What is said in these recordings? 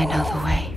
I know the way.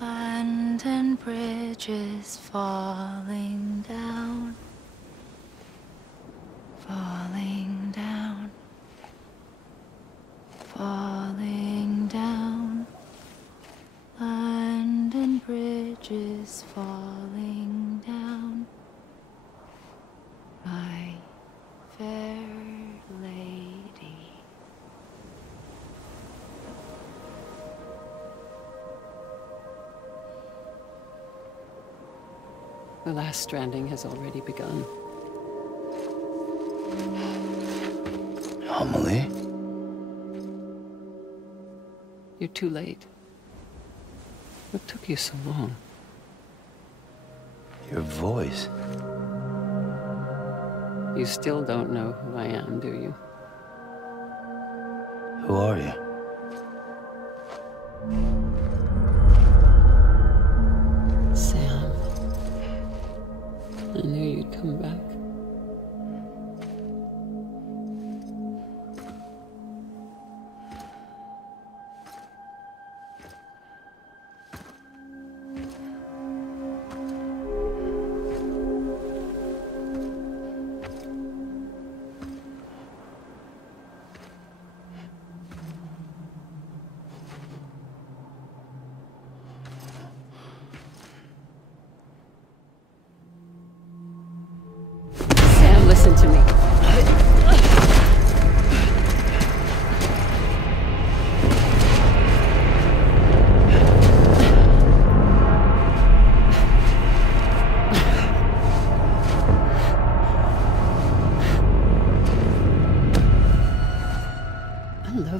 London Bridge is falling down, falling down, falling down. London Bridge is falling down, my fair lady. The last stranding has already begun. Amelie? You're too late. What took you so long? Your voice. You still don't know who I am, do you? Who are you? Sam. I knew you'd come back.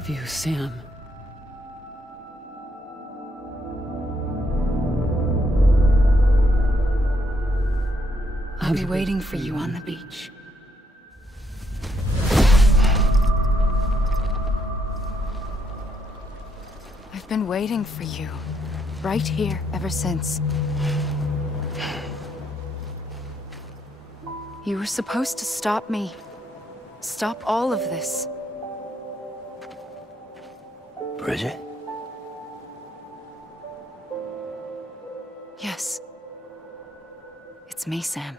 love you, Sam. I'll be waiting for you on the beach. I've been waiting for you, right here, ever since. You were supposed to stop me. Stop all of this. Bridget? Yes. It's me, Sam.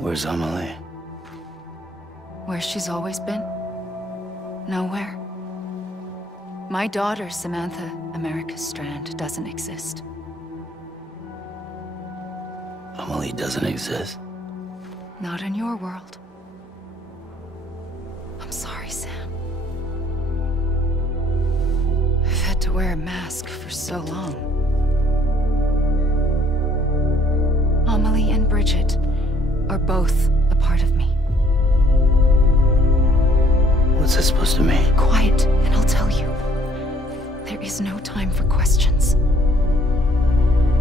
Where's Amelie? Where she's always been. Nowhere. My daughter, Samantha America Strand, doesn't exist. Amelie doesn't exist? Not in your world. I'm sorry, Sam. I've had to wear a mask for so long. Amelie and Bridget are both a part of me. What's that supposed to mean? Quiet, and I'll tell you. There is no time for questions.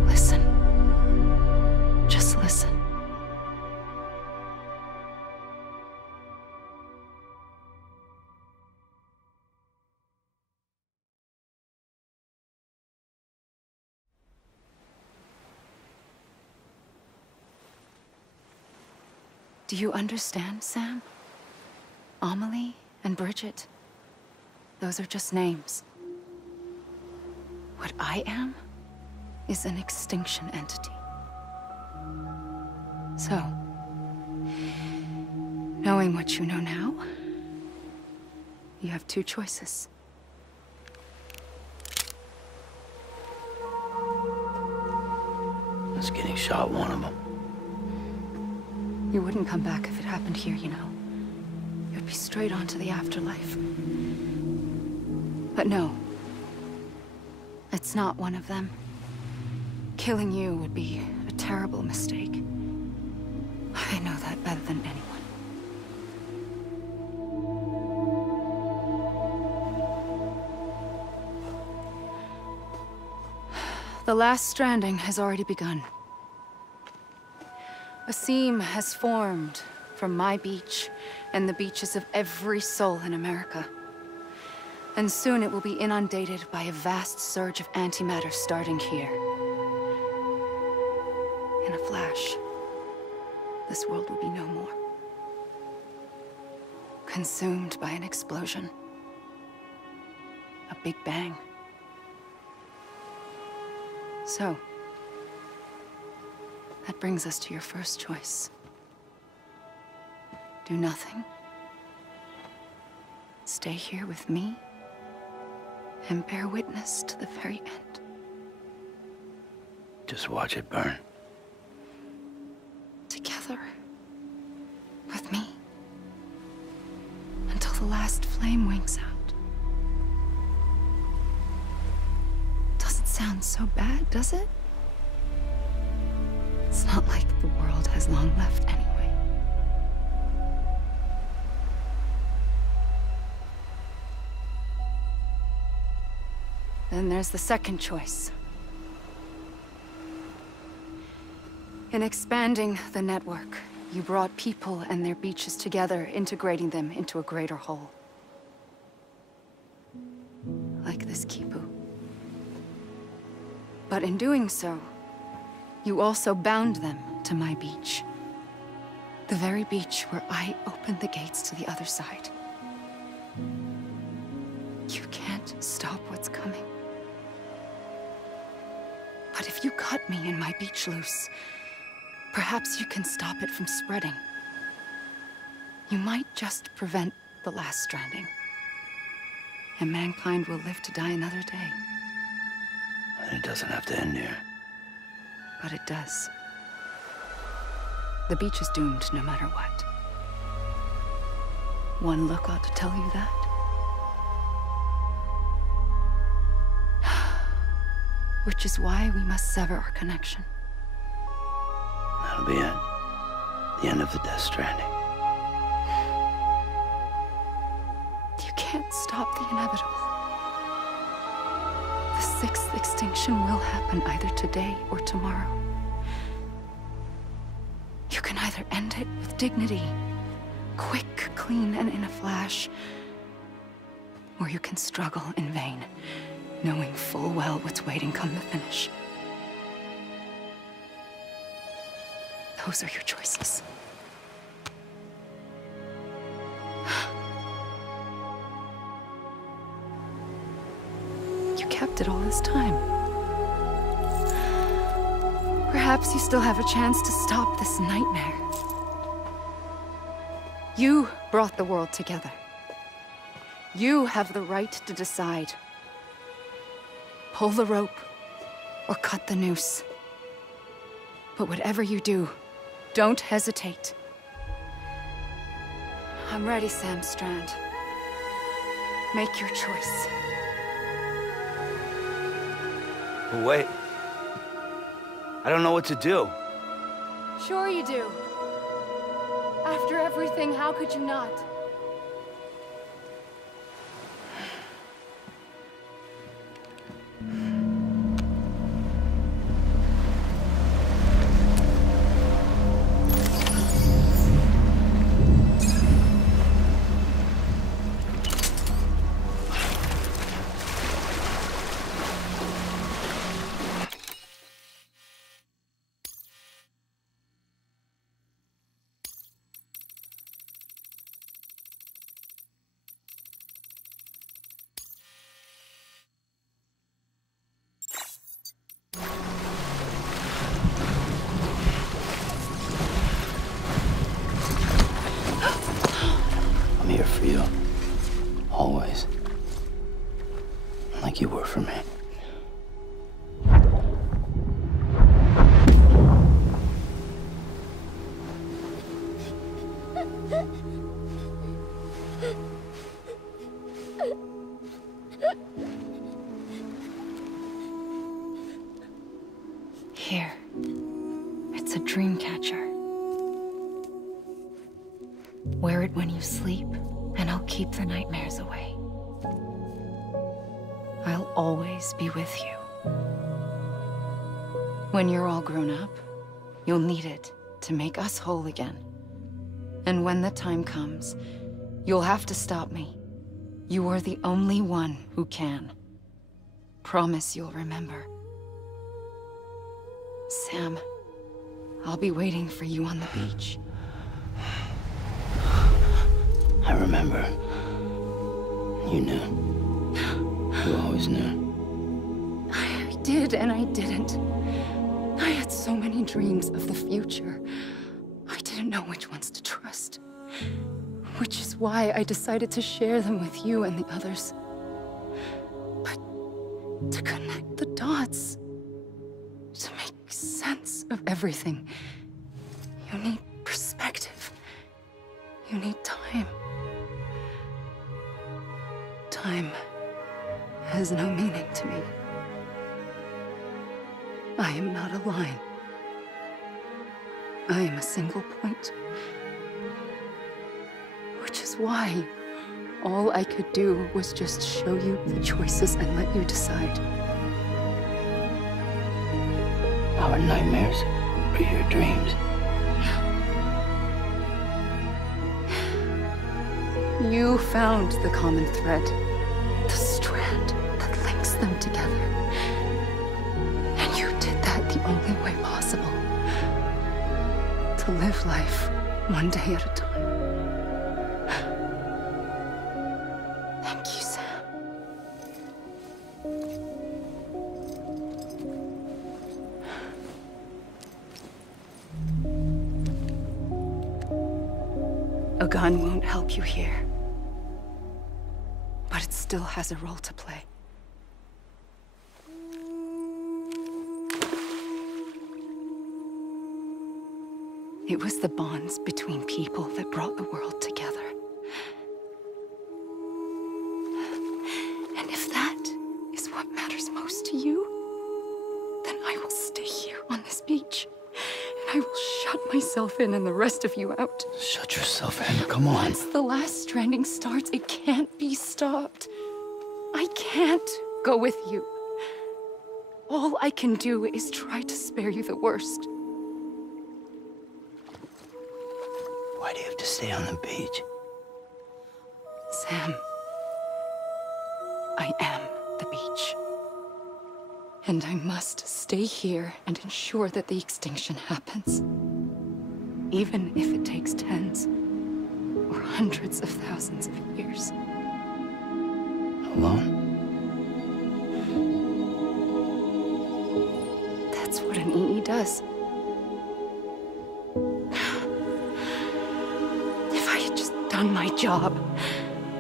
Listen. Just listen. Do you understand, Sam? Amelie and Bridget, those are just names. What I am is an extinction entity. So, knowing what you know now, you have two choices. Is getting shot one of them? You wouldn't come back if it happened here, you know. You'd be straight on to the afterlife. But no. It's not one of them. Killing you would be a terrible mistake. I know that better than anyone. The last stranding has already begun. A seam has formed from my beach and the beaches of every soul in America. And soon it will be inundated by a vast surge of antimatter starting here. In a flash, this world will be no more. Consumed by an explosion. A big bang. So, that brings us to your first choice. Do nothing. Stay here with me and bear witness to the very end. Just watch it burn. Together. With me. Until the last flame winks out. Doesn't sound so bad, does it? It's not like the world has long left anyway. Then there's the second choice. In expanding the network, you brought people and their beaches together, integrating them into a greater whole. Like this Kipu. But in doing so, you also bound them to my beach. The very beach where I opened the gates to the other side. You can't stop what's coming. But if you cut me and my beach loose, perhaps you can stop it from spreading. You might just prevent the last stranding. And mankind will live to die another day. And it doesn't have to end here. But it does. The beach is doomed no matter what. One look ought to tell you that. Which is why we must sever our connection. That'll be it. The end of the Death Stranding. can't stop the inevitable. The sixth extinction will happen either today or tomorrow. You can either end it with dignity, quick, clean, and in a flash, or you can struggle in vain, knowing full well what's waiting come the finish. Those are your choices. You kept it all this time. Perhaps you still have a chance to stop this nightmare. You brought the world together. You have the right to decide. Pull the rope or cut the noose. But whatever you do, don't hesitate. I'm ready, Sam Strand. Make your choice. Wait. I don't know what to do. Sure you do. After everything, how could you not? I'm here for you. Always. Like you were for me. Here. It's a dream catcher. Wear it when you sleep, and I'll keep the nightmares away. I'll always be with you. When you're all grown up, you'll need it to make us whole again. And when the time comes, you'll have to stop me. You are the only one who can. Promise you'll remember. Sam, I'll be waiting for you on the beach. I remember. You knew. You always knew. I did and I didn't. I had so many dreams of the future. I didn't know which ones to trust. Which is why I decided to share them with you and the others. But to connect the dots, to make sense of everything, you need perspective. You need time. Time has no meaning to me. I am not a line. I am a single point. Which is why all I could do was just show you the choices and let you decide. Our nightmares are your dreams. You found the common thread, the strand that links them together. And you did that the only way possible. To live life one day at a time. Thank you, Sam. A gun won't help you here. But it still has a role to play. It was the bonds between people that brought the world together. And if that is what matters most to you, then I will stay here on this beach. And I will shut myself in and the rest of you out. Shut yourself, Amber. Come on. Once the last stranding starts, it can't be stopped. I can't go with you. All I can do is try to spare you the worst. Why do you have to stay on the beach? Sam, I am the beach. And I must stay here and ensure that the extinction happens. Even if it takes tens or hundreds of thousands of years. Alone? That's what an EE does. If I had just done my job,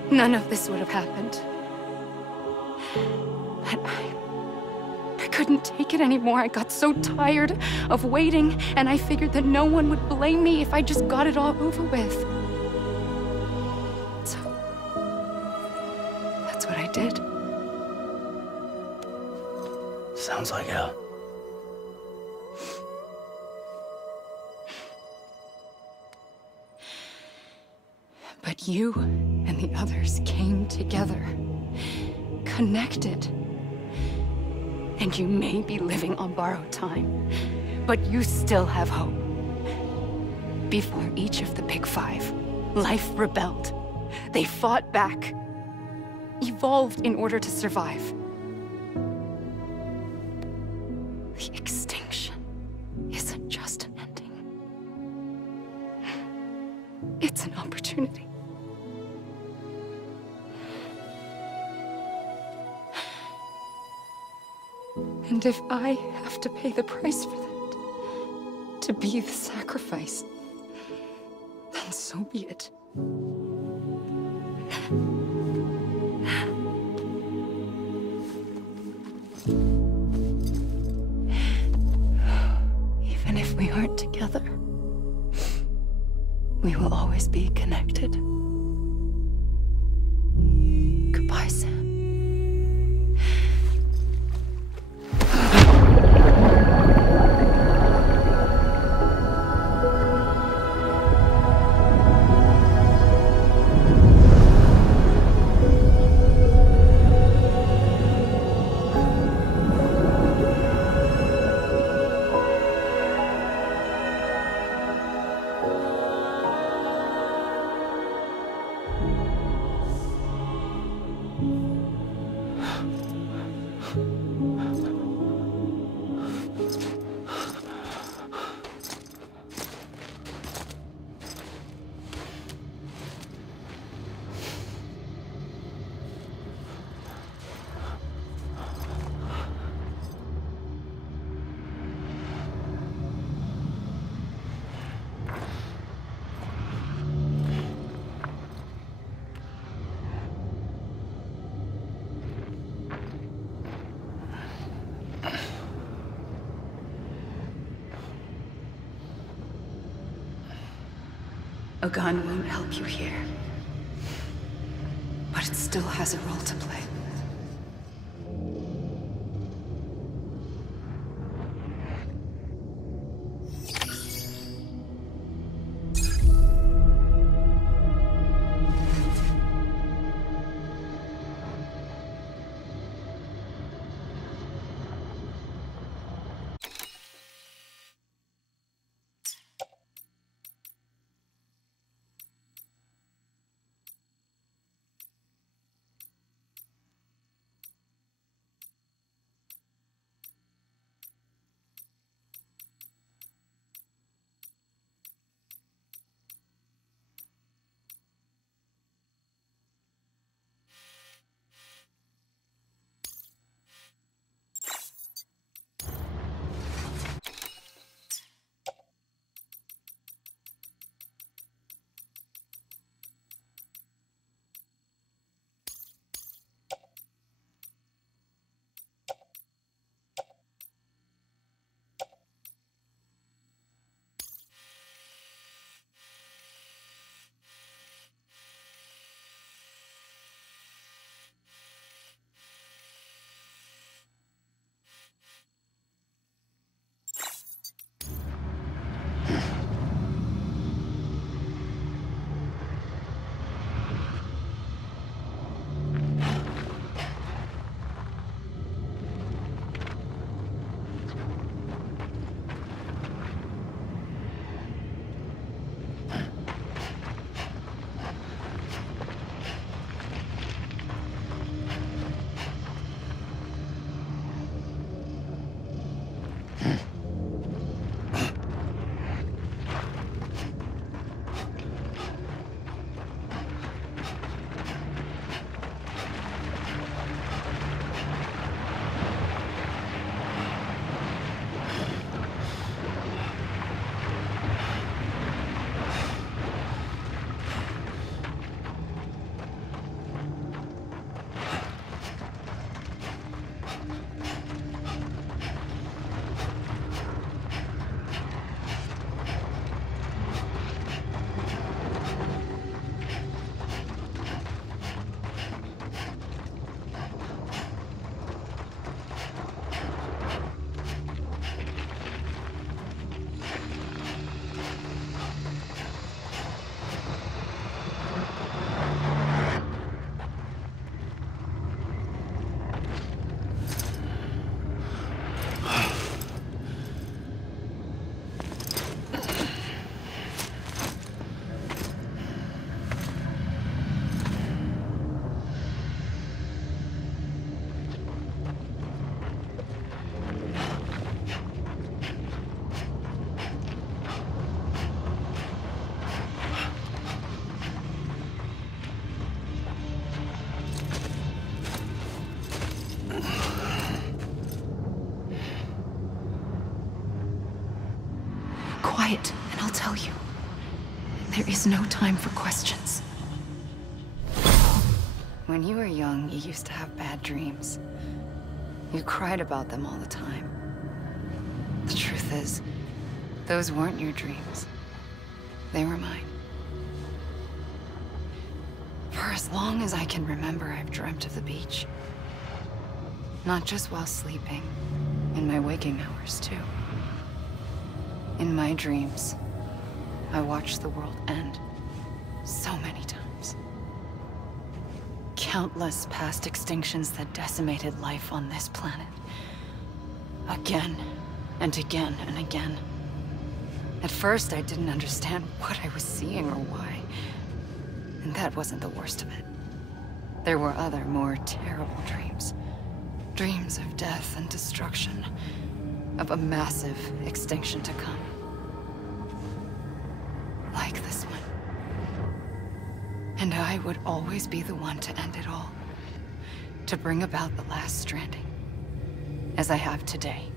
none of this would have happened. But I couldn't take it anymore. I got so tired of waiting, and I figured that no one would blame me if I just got it all over with. So, that's what I did. Sounds like hell. But you and the others came together, connected. And you may be living on borrowed time, but you still have hope. Before each of the Big Five, life rebelled. They fought back, evolved in order to survive. The extinction isn't just an ending. It's an opportunity. And if I have to pay the price for that, to be the sacrifice, then so be it. Even if we aren't together, we will always be connected. Goodbye, Sam. A gun won't help you here, but it still has a role to play. tell you. There is no time for questions. When you were young, you used to have bad dreams. You cried about them all the time. The truth is, those weren't your dreams. They were mine. For as long as I can remember, I've dreamt of the beach. Not just while sleeping, in my waking hours too. In my dreams, I watched the world end so many times. Countless past extinctions that decimated life on this planet. Again, and again, and again. At first, I didn't understand what I was seeing or why. And that wasn't the worst of it. There were other, more terrible dreams. Dreams of death and destruction. Of a massive extinction to come. Like this one. And I would always be the one to end it all. To bring about the last stranding. As I have today.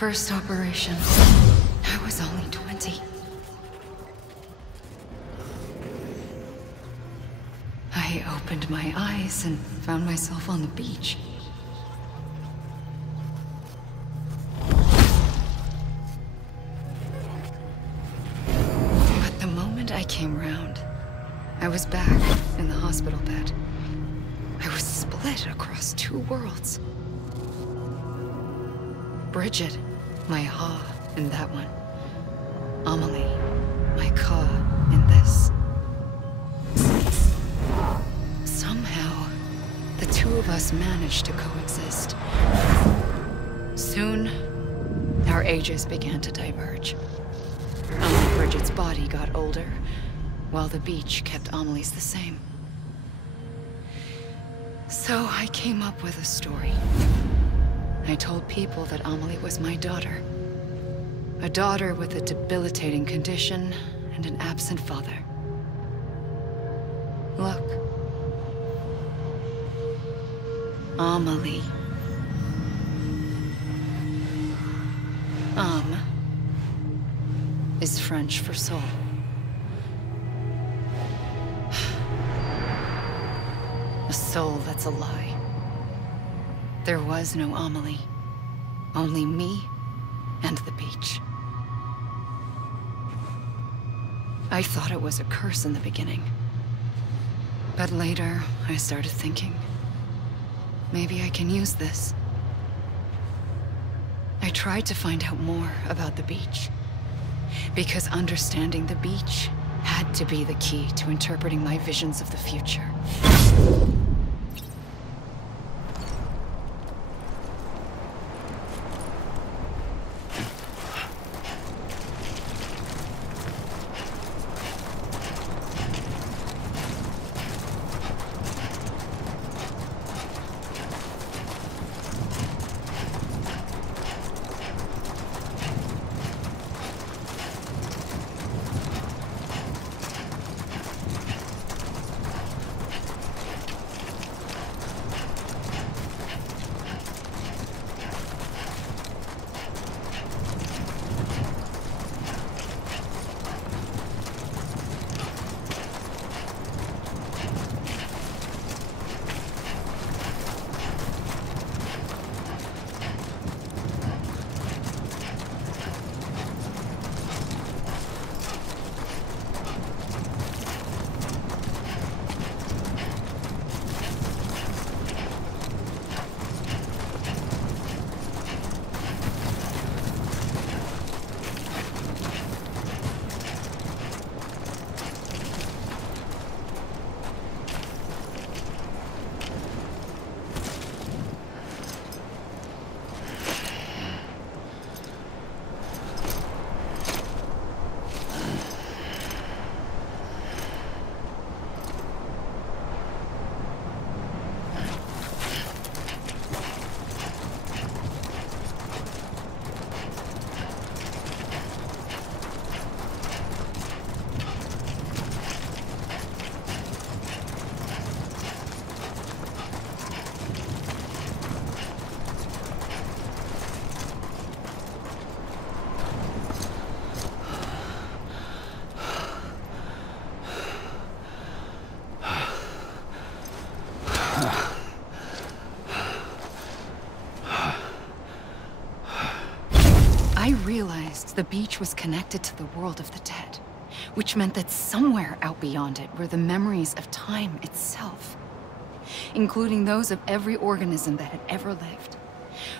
First operation, I was only 20. I opened my eyes and found myself on the beach. But the moment I came round, I was back in the hospital bed. I was split across two worlds. Bridget, my Ha in that one. Amelie, my Ka in this. Somehow, the two of us managed to coexist. Soon, our ages began to diverge. Only Bridget's body got older, while the beach kept Amelie's the same. So I came up with a story. I told people that Amelie was my daughter. A daughter with a debilitating condition and an absent father. Look. Amelie. Is French for soul. A soul that's a lie. There was no Amelie. Only me and the beach. I thought it was a curse in the beginning. But later, I started thinking, maybe I can use this. I tried to find out more about the beach, because understanding the beach had to be the key to interpreting my visions of the future. I realized the beach was connected to the world of the dead, which meant that somewhere out beyond it were the memories of time itself, including those of every organism that had ever lived.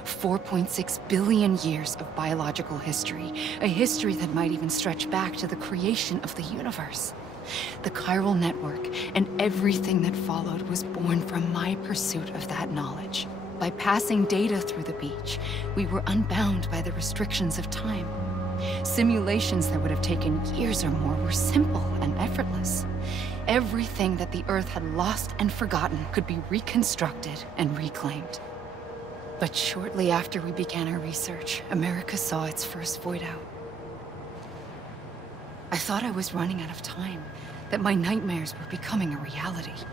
4.6 billion years of biological history, a history that might even stretch back to the creation of the universe. The chiral network and everything that followed was born from my pursuit of that knowledge. By passing data through the beach, we were unbound by the restrictions of time. Simulations that would have taken years or more were simple and effortless. Everything that the Earth had lost and forgotten could be reconstructed and reclaimed. But shortly after we began our research, America saw its first void out. I thought I was running out of time, that my nightmares were becoming a reality.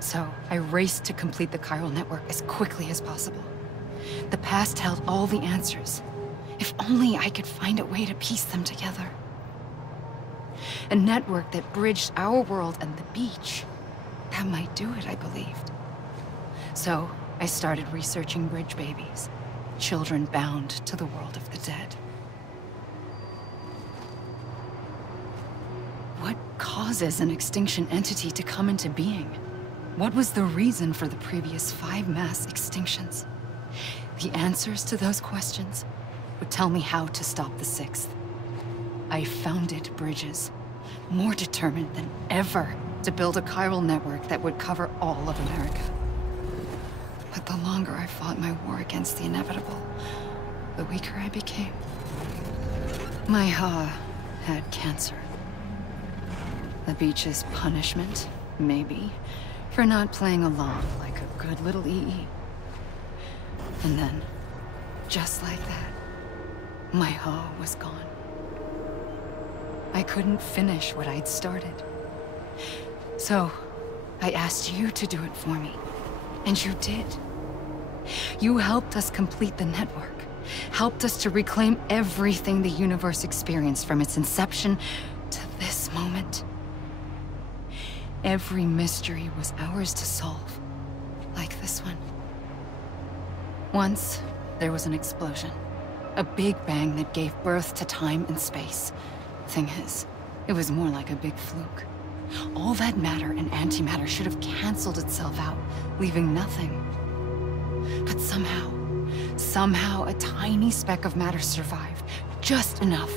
So I raced to complete the chiral network as quickly as possible. The past held all the answers. If only I could find a way to piece them together. A network that bridged our world and the beach. That might do it, I believed. So I started researching bridge babies, children bound to the world of the dead. What causes an extinction entity to come into being? What was the reason for the previous 5 mass extinctions? The answers to those questions would tell me how to stop the 6th. I founded bridges, more determined than ever to build a chiral network that would cover all of America. But the longer I fought my war against the inevitable, the weaker I became. My Ha had cancer. The beach's punishment, maybe, for not playing along like a good little EE. And then, just like that, my Ha was gone. I couldn't finish what I'd started. So, I asked you to do it for me. And you did. You helped us complete the network. Helped us to reclaim everything the universe experienced from its inception to this moment. Every mystery was ours to solve, like this one. Once, there was an explosion. A big bang that gave birth to time and space. Thing is, it was more like a big fluke. All that matter and antimatter should have canceled itself out, leaving nothing. But somehow a tiny speck of matter survived. Just enough.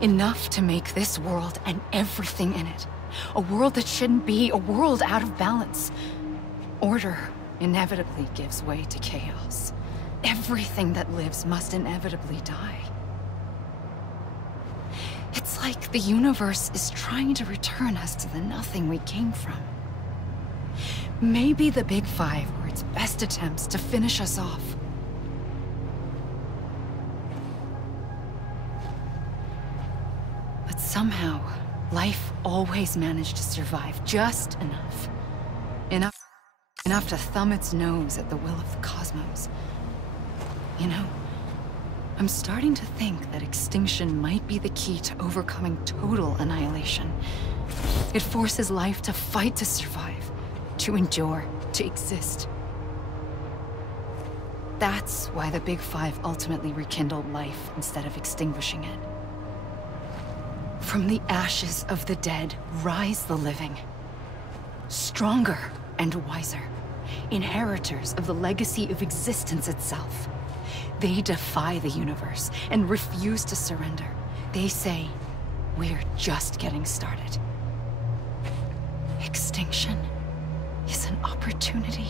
Enough to make this world and everything in it. A world that shouldn't be, a world out of balance. Order inevitably gives way to chaos. Everything that lives must inevitably die. It's like the universe is trying to return us to the nothing we came from. Maybe the Big Five were its best attempts to finish us off. But somehow, life always managed to survive just enough. Enough to thumb its nose at the will of the cosmos. You know, I'm starting to think that extinction might be the key to overcoming total annihilation. It forces life to fight to survive, to endure, to exist. That's why the Big Five ultimately rekindled life instead of extinguishing it. From the ashes of the dead rise the living. Stronger and wiser. Inheritors of the legacy of existence itself. They defy the universe and refuse to surrender. They say, we're just getting started. Extinction is an opportunity.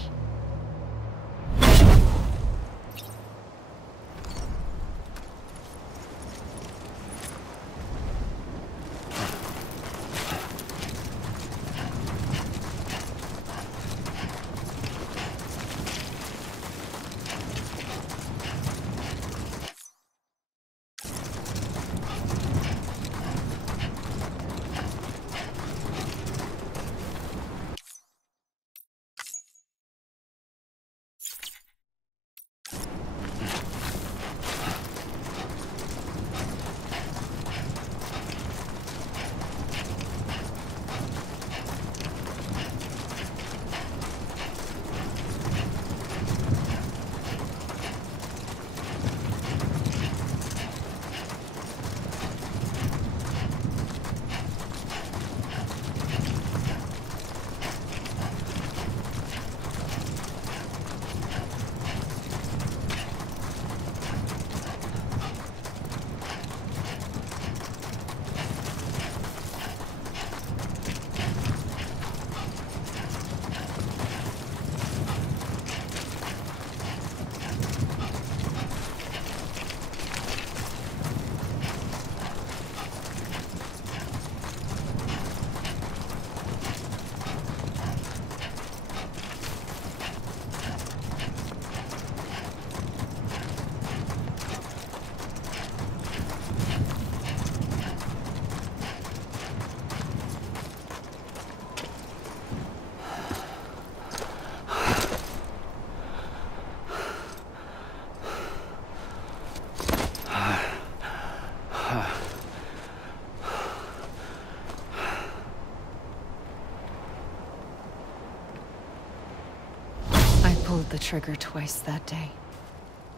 Pulled the trigger twice that day.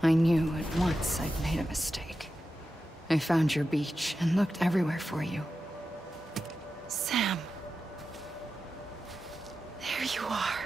I knew at once I'd made a mistake. I found your beach and looked everywhere for you. Sam. There you are.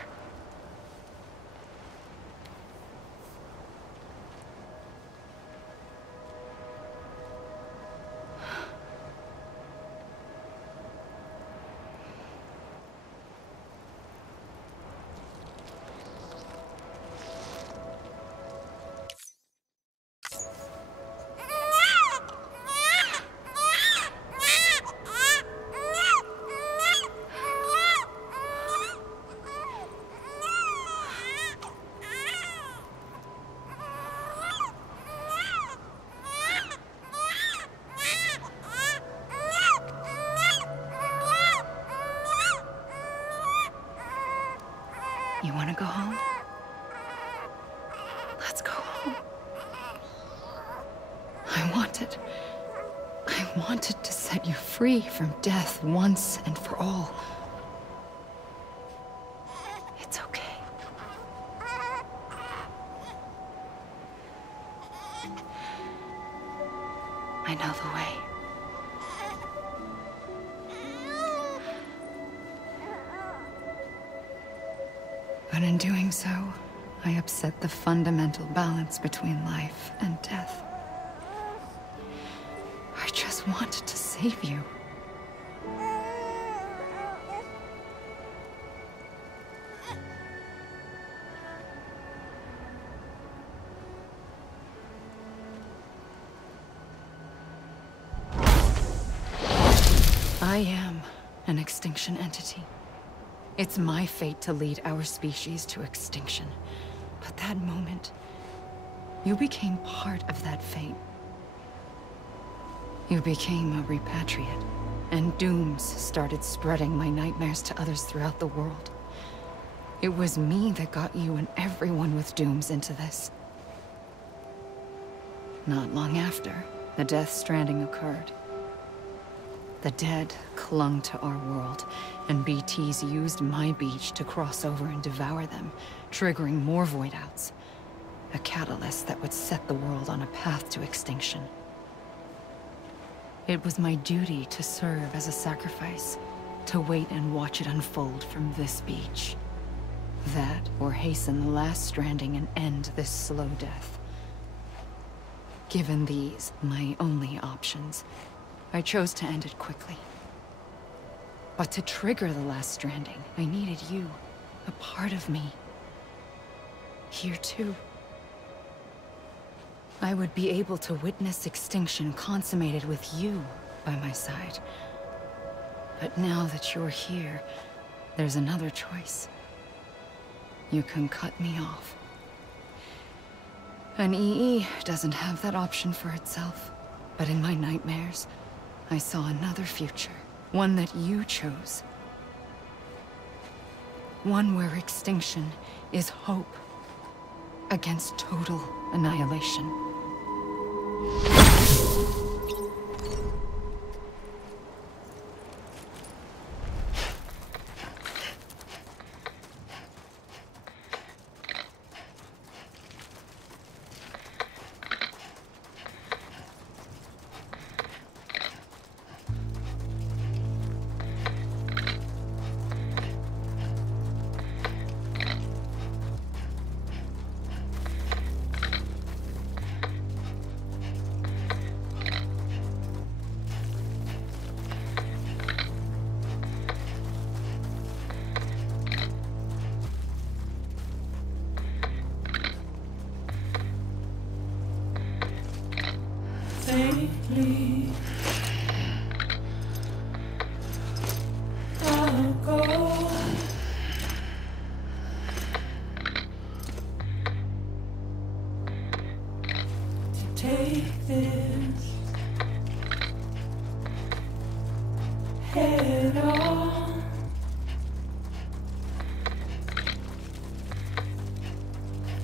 You want to go home? Let's go home. I wanted to set you free from death once and for all. It's okay. I know the way. But in doing so, I upset the fundamental balance between life and death. I just wanted to save you. I am an extinction entity. It's my fate to lead our species to extinction. But that moment, you became part of that fate. You became a repatriate, and dooms started spreading my nightmares to others throughout the world. It was me that got you and everyone with dooms into this. Not long after, the Death Stranding occurred. The dead clung to our world, and BTs used my beach to cross over and devour them, triggering more void outs. A catalyst that would set the world on a path to extinction. It was my duty to serve as a sacrifice, to wait and watch it unfold from this beach. That, or hasten the last stranding and end this slow death. Given these, my only options, I chose to end it quickly. But to trigger the last stranding, I needed you, a part of me. Here too. I would be able to witness extinction consummated with you by my side. But now that you're here, there's another choice. You can cut me off. An EE doesn't have that option for itself. But in my nightmares, I saw another future. One that you chose. One where extinction is hope against total annihilation. Safely, I'll go. To take this head on.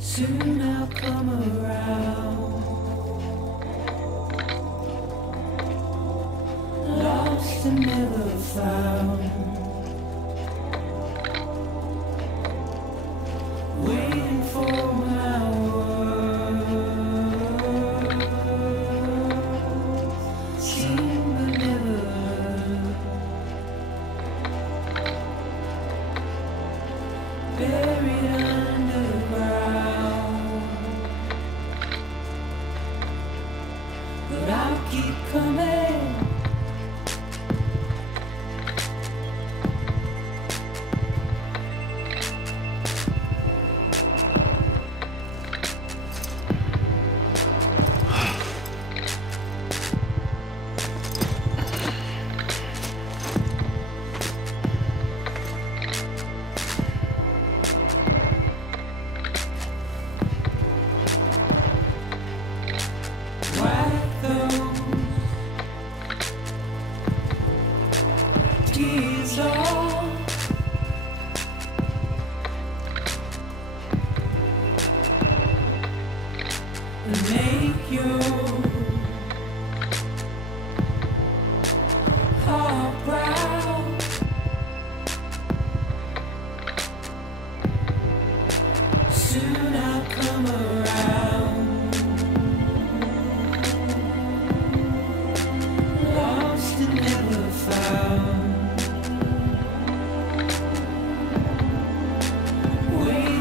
Soon I'll come around. Lost and never found, waiting for my words, seen but never heard, buried underground, but I'll keep coming. Tears off, and make your heart proud. Soon I'll come around, lost and never found. Wait.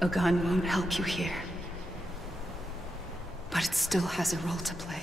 A gun won't help you here. But it still has a role to play.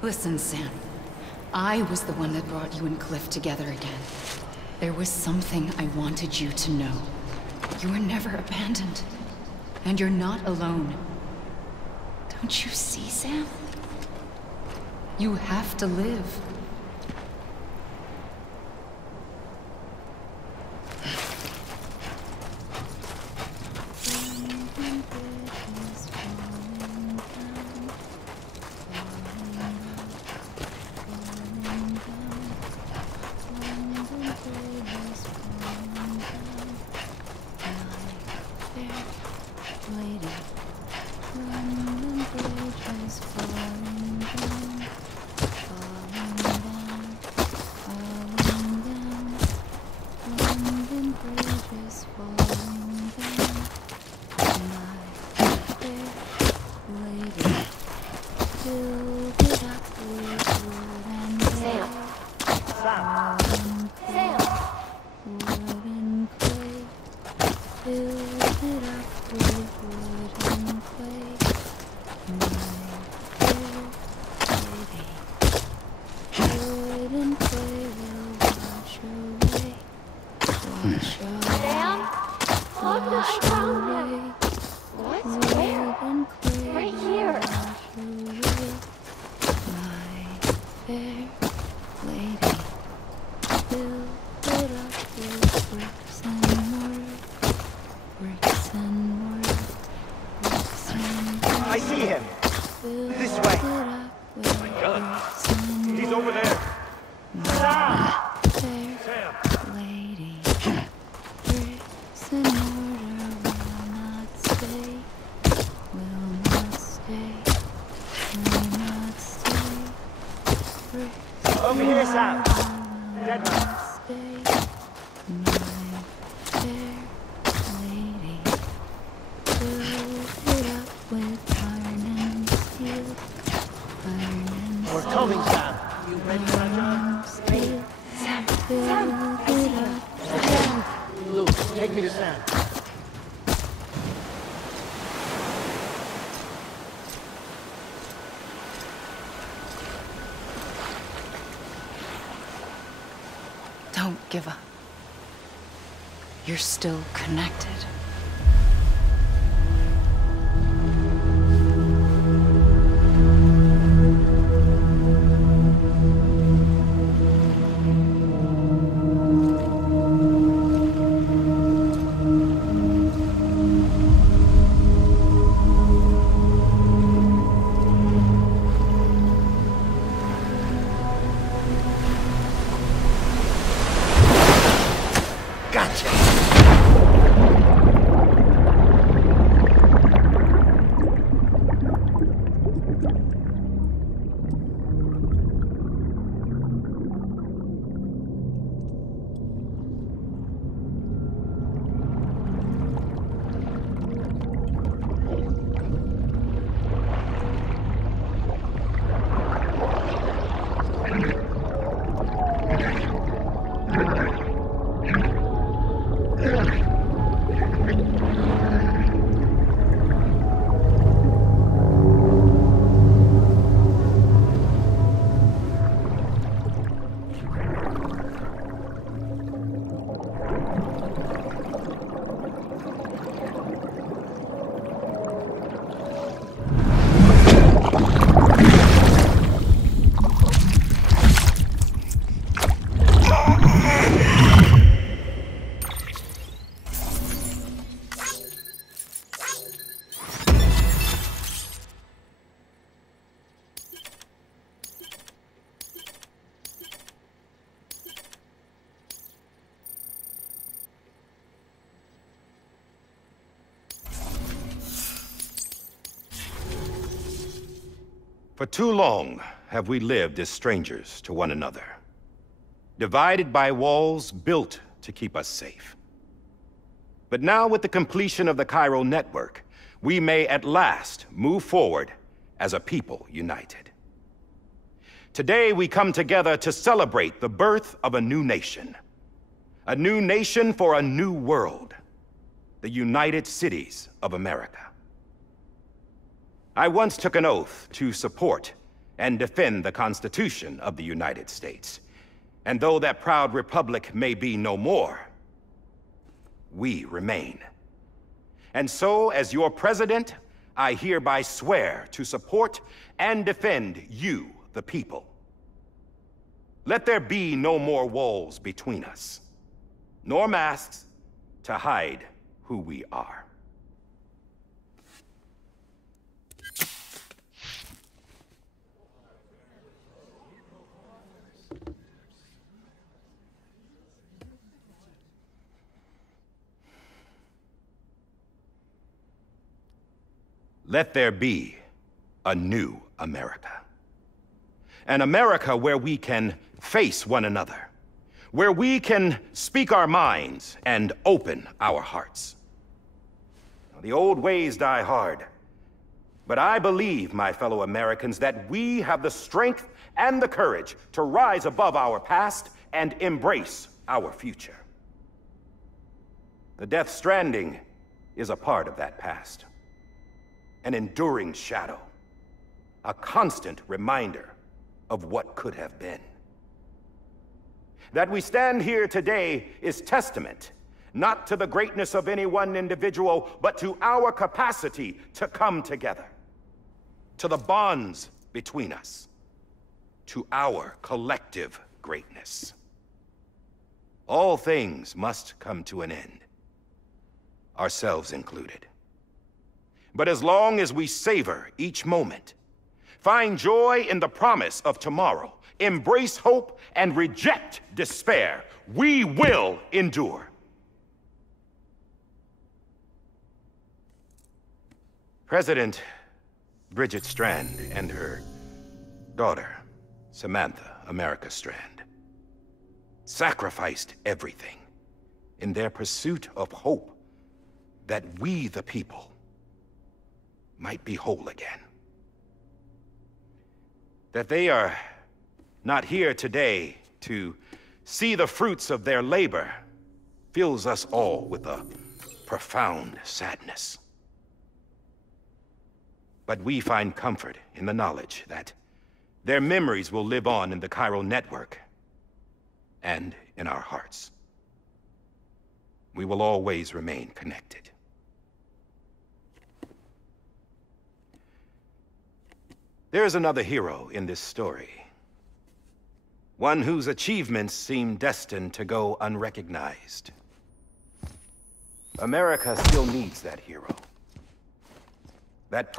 Listen, Sam. I was the one that brought you and Cliff together again. There was something I wanted you to know. You were never abandoned. And you're not alone. Don't you see, Sam? You have to live. I see him. This way. Oh my God. He's over there. Sam! Sam! Lady, bricks in order will not stay, will not stay, will not stay. Bricks Over here, Sam. Dead man. stay. My fair lady, build it up with iron and steel, iron and We're steel. coming, Sam. You ready for that job? Luke, take me to Sam. Don't give up. You're still connected. Gotcha. For too long have we lived as strangers to one another, divided by walls built to keep us safe. But now, with the completion of the Cairo network, we may at last move forward as a people united. Today, we come together to celebrate the birth of a new nation. A new nation for a new world. The United Cities of America. I once took an oath to support and defend the Constitution of the United States. And though that proud republic may be no more, we remain. And so, as your president, I hereby swear to support and defend you, the people. Let there be no more walls between us, nor masks to hide who we are. Let there be a new America. An America where we can face one another, where we can speak our minds and open our hearts. The old ways die hard, but I believe, my fellow Americans, that we have the strength and the courage to rise above our past and embrace our future. The Death Stranding is a part of that past. An enduring shadow, a constant reminder of what could have been. That we stand here today is testament, not to the greatness of any one individual, but to our capacity to come together, to the bonds between us, to our collective greatness. All things must come to an end, ourselves included. But as long as we savor each moment, find joy in the promise of tomorrow, embrace hope, and reject despair, we will endure. President Bridget Strand and her daughter, Samantha America Strand, sacrificed everything in their pursuit of hope that we, the people, might be whole again. That they are not here today to see the fruits of their labor fills us all with a profound sadness. But we find comfort in the knowledge that their memories will live on in the Cairo network and in our hearts. We will always remain connected. There is another hero in this story. One whose achievements seem destined to go unrecognized. America still needs that hero. That